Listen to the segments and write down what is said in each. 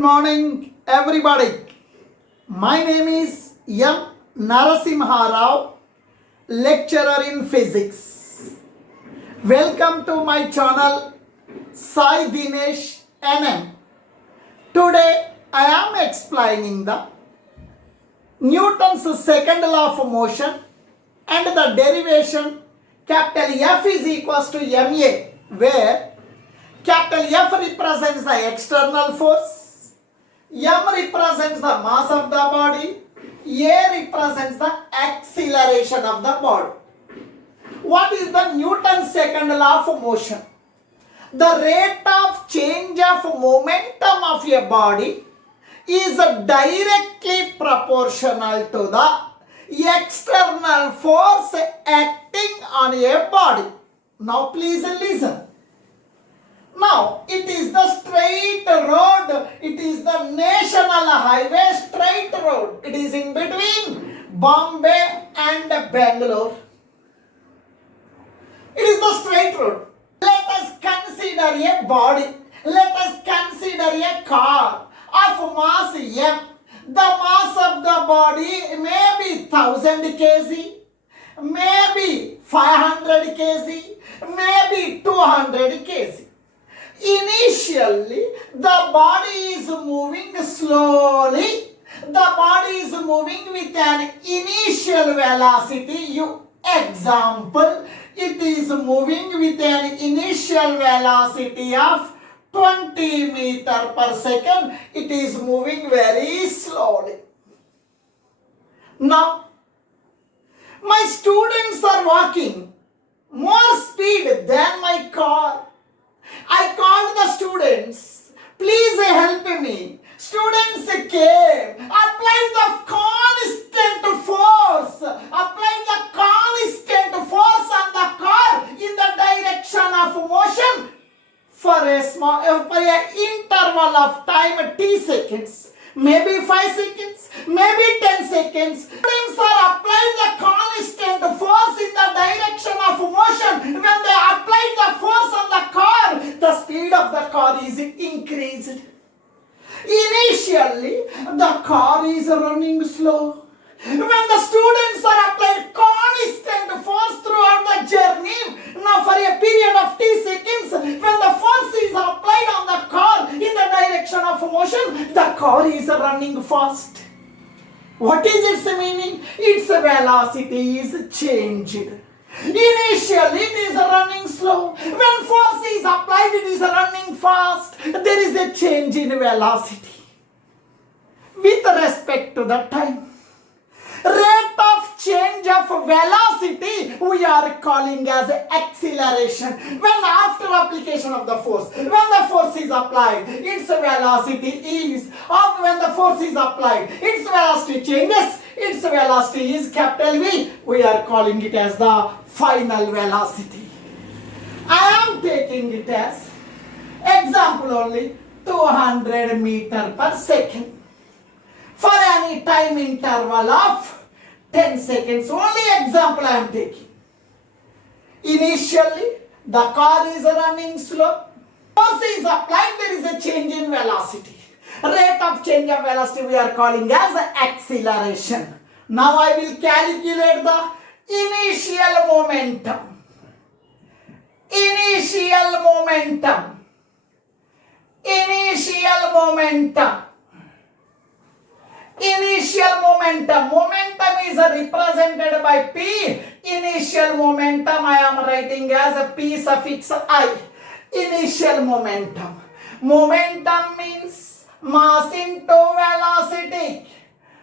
Good morning, everybody. My name is NARASIMHA RAO, lecturer in physics. Welcome to my channel, Sai Dinesh NM. Today, I am explaining the Newton's second law of motion and the derivation capital F is equals to ma, where capital F represents the external force, m represents the mass of the body, a represents the acceleration of the body. What is the Newton's second law of motion? The rate of change of momentum of a body is directly proportional to the external force acting on a body. Now please listen. Now it is the straight road, it is the national highway straight road. It is in between Bombay and Bangalore. It is the straight road. Let us consider a body. Let us consider a car of mass m. The mass of the body may be 1000 kg, maybe 500 kg, maybe 200 kg. Initially, the body is moving slowly. The body is moving with an initial velocity u. Example, it is moving with an initial velocity of 20 meter per second. It is moving very slowly. Now, my students are walking more speed than my car. I called the students, please help me. Students came, applied the constant force on the car in the direction of motion for an interval of time t seconds, maybe 5 seconds, maybe 10 seconds. Students are applying the constant force in the direction of motion. When they apply the force on the car, the speed of the car is increased. Initially, the car is running slow. When the students are applying constant force throughout the journey, now for a period of t seconds, when the force is applied on the car in the direction of motion, the car is running fast. What is its meaning? Its velocity is changed. Initially, it is running slow. When force is applied, it is running fast. There is a change in velocity with respect to the time. Rate of change of velocity we are calling as acceleration. When after application of the force, when the force is applied, its velocity is, or when the force is applied, its velocity changes. Its velocity is capital V. We are calling it as the final velocity. I am taking it as example only 200 meter per second. For any time interval of 10 seconds, only example I am taking. Initially, the car is running slow. Force is applied, there is a change in velocity. Rate of change of velocity we are calling as acceleration. Now I will calculate the initial momentum. Initial momentum. Initial momentum. Initial momentum. Momentum is represented by P. Initial momentum I am writing as a P suffix I. Initial momentum. Momentum means mass into velocity.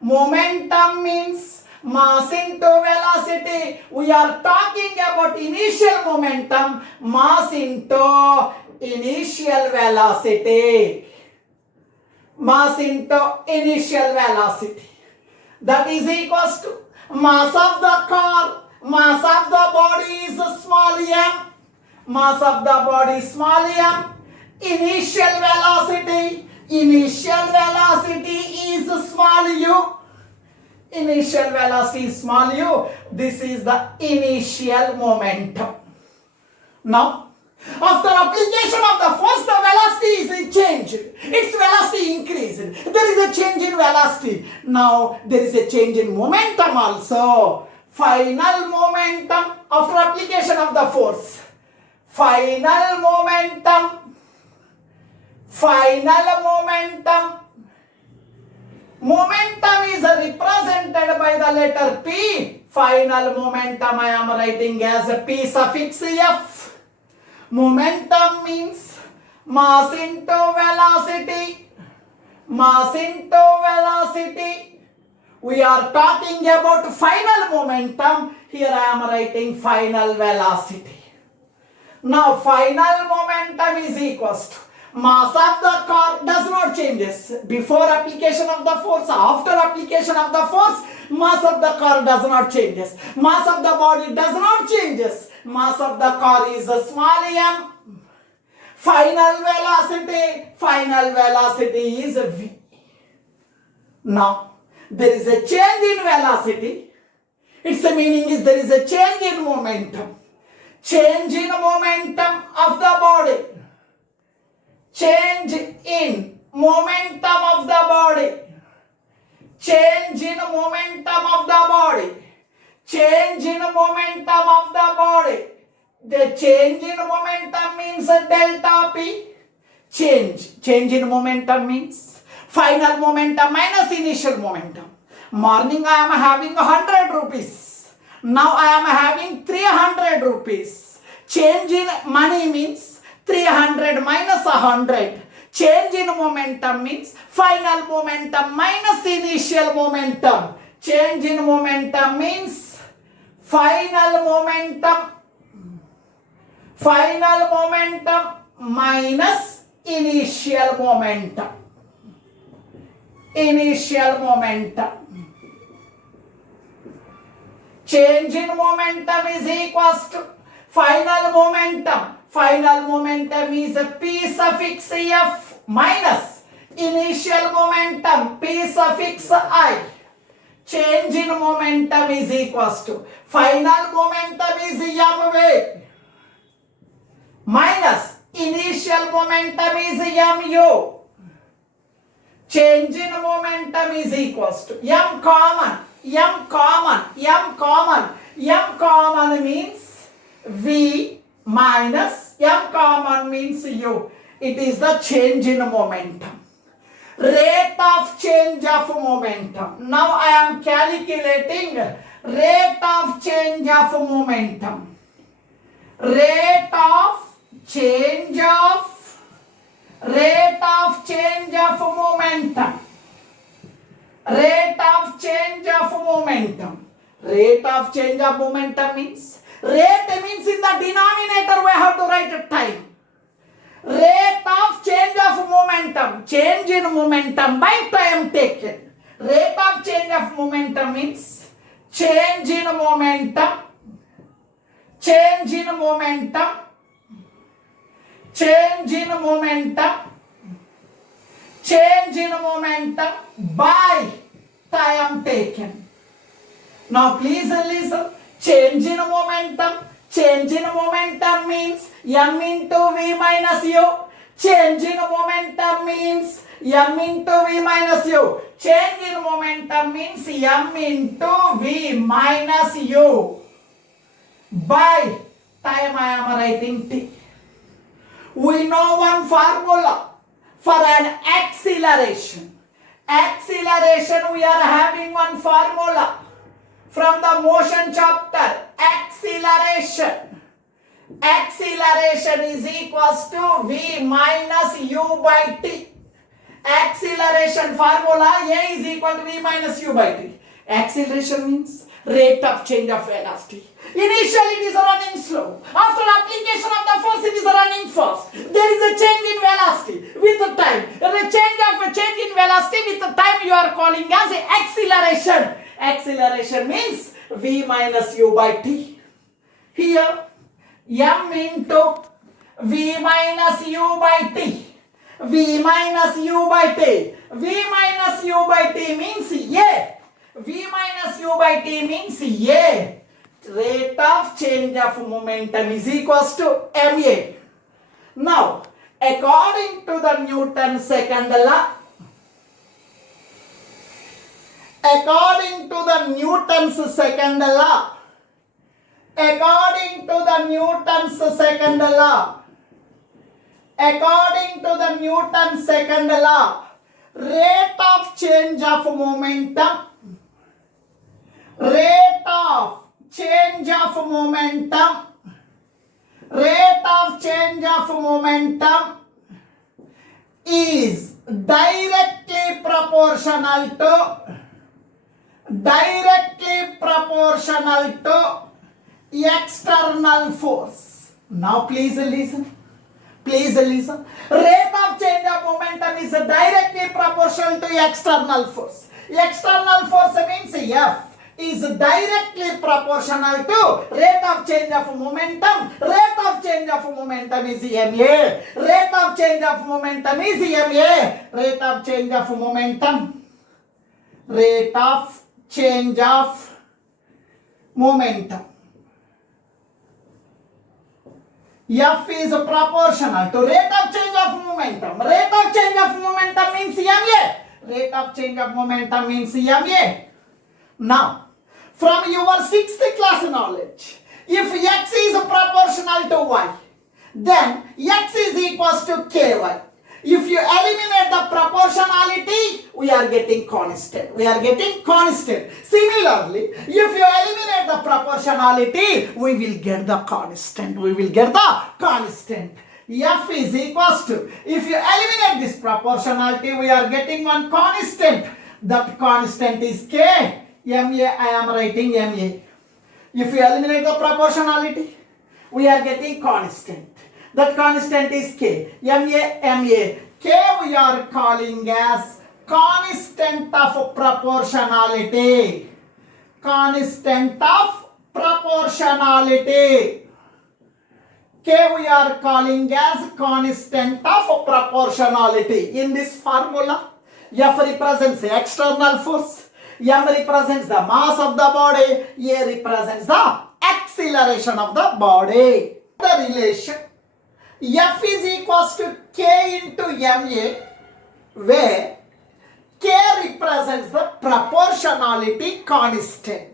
Momentum means mass into velocity. We are talking about initial momentum, mass into initial velocity. Mass into initial velocity. That is equals to mass of the car, mass of the body is small m, mass of the body small m, initial velocity. Initial velocity is small u. Initial velocity is small u. This is the initial momentum. Now, After application of the force, the velocity is changed. Its velocity increased. There is a change in velocity. Now there is a change in momentum also. Final momentum after application of the force. Final momentum. Final momentum. Momentum is represented by the letter P. Final momentum I am writing as P suffix F. Momentum means mass into velocity. Mass into velocity. We are talking about final momentum. Here I am writing final velocity. Now final momentum is equals to mass of the car does not changes. Before application of the force, after application of the force, mass of the car does not changes. Mass of the body does not changes. Mass of the car is a small m. Final velocity is v. Now, there is a change in velocity. Its meaning is there is a change in momentum. Change in momentum of the body. Change in momentum of the body. Change in momentum of the body. Change in momentum of the body. The change in momentum means delta P. Change in momentum means final momentum minus initial momentum. Morning I am having 100 rupees. Now I am having 300 rupees. Change in money means 300 minus 100. Change in momentum means final momentum minus initial momentum. Change in momentum means final momentum minus initial momentum. Initial momentum. Change in momentum is equals to final momentum. Final momentum is P suffix F minus initial momentum P suffix I. Change in momentum is equals to final momentum is m minus initial momentum is mu. Change in momentum is equals to m common means v minus m common means u. It is the change in momentum. Rate of change of momentum. Now I am calculating rate of change of momentum. Rate of change of momentum. Rate of change of momentum. Rate of change of momentum means in the denominator we have to write time. Rate of change of momentum. Change in momentum by time taken. Rate of change of momentum means change in momentum. Change in momentum. Change in momentum. Change in momentum by time taken. Now please listen. Change in momentum. Change in momentum means m into v minus u. Change in momentum means m into v minus u. Change in momentum means m into v minus u. By time I am writing t. We know one formula for an acceleration. Acceleration, we are having one formula from the motion chapter. Acceleration. Acceleration is equals to v minus u by t. Acceleration formula A is equal to v minus u by t. Acceleration means rate of change of velocity. Initially it is running slow. After application of the force it is running fast. There is a change in velocity with the time. The change in velocity with the time you are calling as acceleration. Acceleration means v minus u by t. Here m into v minus u by t. V minus u by t. V minus u by t means A. V minus u by t means A. Rate of change of momentum is equals to ma. Now, according to the Newton's second law, according to the Newton's second law, according to the Newton's second law, according to the Newton's second law, rate of change of momentum, rate of change of momentum, rate of change of momentum is directly proportional to external force. Now please listen. Please listen. Rate of change of momentum is directly proportional to external force. External force means F is directly proportional to rate of change of momentum. Rate of change of momentum is MA. Rate of change of momentum is MA. Rate of change of momentum. Rate of change of momentum. F is proportional to rate of change of momentum. Rate of change of momentum means MA. Rate of change of momentum means MA. Now, from your 6th class knowledge, if X is proportional to Y, then X is equals to KY. If you eliminate the proportionality, we are getting constant. We are getting constant. Similarly, if you eliminate the proportionality, we will get the constant. We will get the constant. F is equals to, if you eliminate this proportionality, we are getting one constant. That constant is K. MA, I am writing MA. If you eliminate the proportionality, we are getting constant. That constant is K. MA. K we are calling as constant of proportionality. Constant of proportionality. K we are calling as constant of proportionality. In this formula, F represents the external force, M represents the mass of the body, A represents the acceleration of the body. The relation F is equals to K into MA, where K represents the proportionality constant.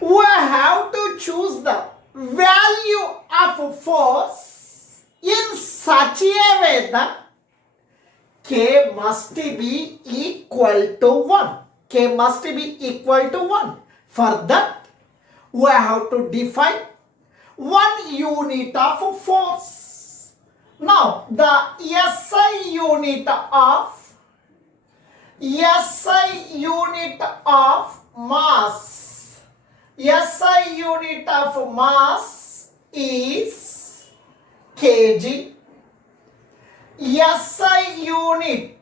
We have to choose the value of force in such a way that K must be equal to 1. K must be equal to 1. For that, we have to define 1 unit of force. Now, the SI unit of mass. SI unit of mass is kg. SI unit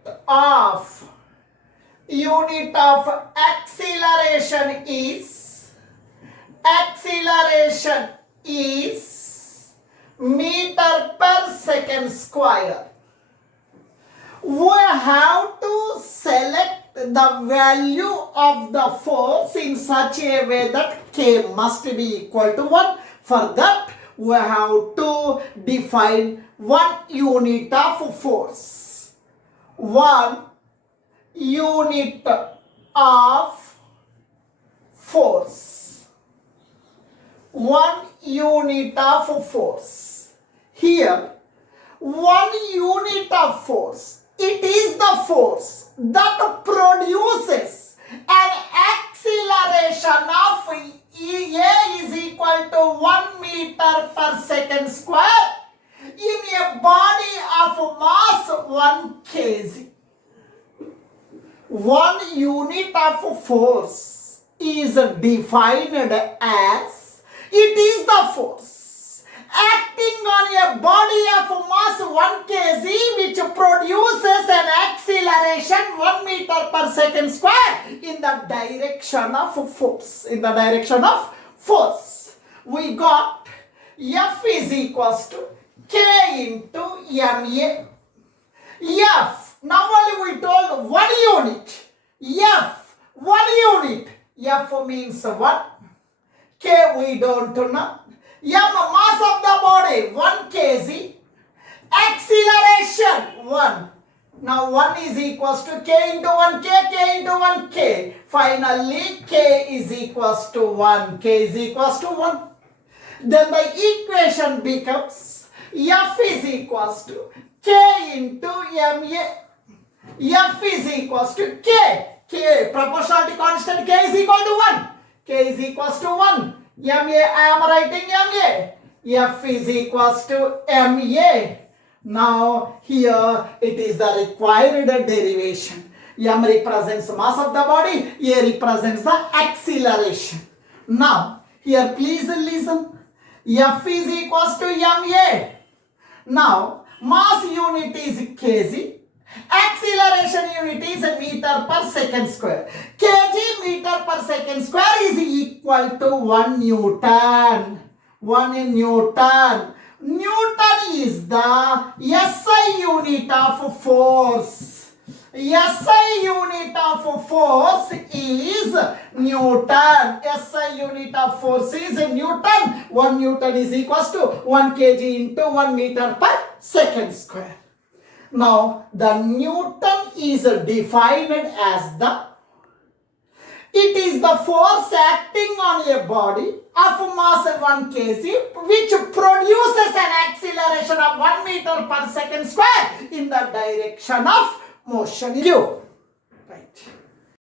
of acceleration is meter per second square. We have to select the value of the force in such a way that K must be equal to 1. For that, we have to define 1 unit of force. 1 unit of force. 1 unit of force. Here, 1 unit of force. It is the force that produces an acceleration of A is equal to 1 meter per second square in a body of mass 1 kg. 1 unit of force is defined as, it is the force acting on a body of mass 1 kg which produces an acceleration 1 meter per second square in the direction of force. In the direction of force. We got F is equals to K into MA. F, now only we told 1 unit. F, 1 unit. F means what? K we don't know. mass of the body 1 kg, acceleration 1. Now 1 is equals to k into 1k, k into 1k. Finally k is equals to 1. K is equals to 1. Then the equation becomes F is equals to k into ma. F is equals to k. K, proportionality constant, k is equal to 1. K is equals to 1. ma, I am writing ma. F is equals to ma. Now here it is the required derivation. M represents mass of the body, A represents the acceleration. Now here please listen. F is equals to ma. Now mass unit is kg, acceleration unit is meter per second square. Kg meter per second square is equal to 1 Newton. 1 Newton. Newton is the SI unit of force. SI unit of force is Newton. SI unit of force is Newton. 1 Newton is equals to 1 kg into 1 meter per second square. Now the Newton is defined as it is the force acting on a body of mass 1 kg which produces an acceleration of 1 meter per second square in the direction of motion.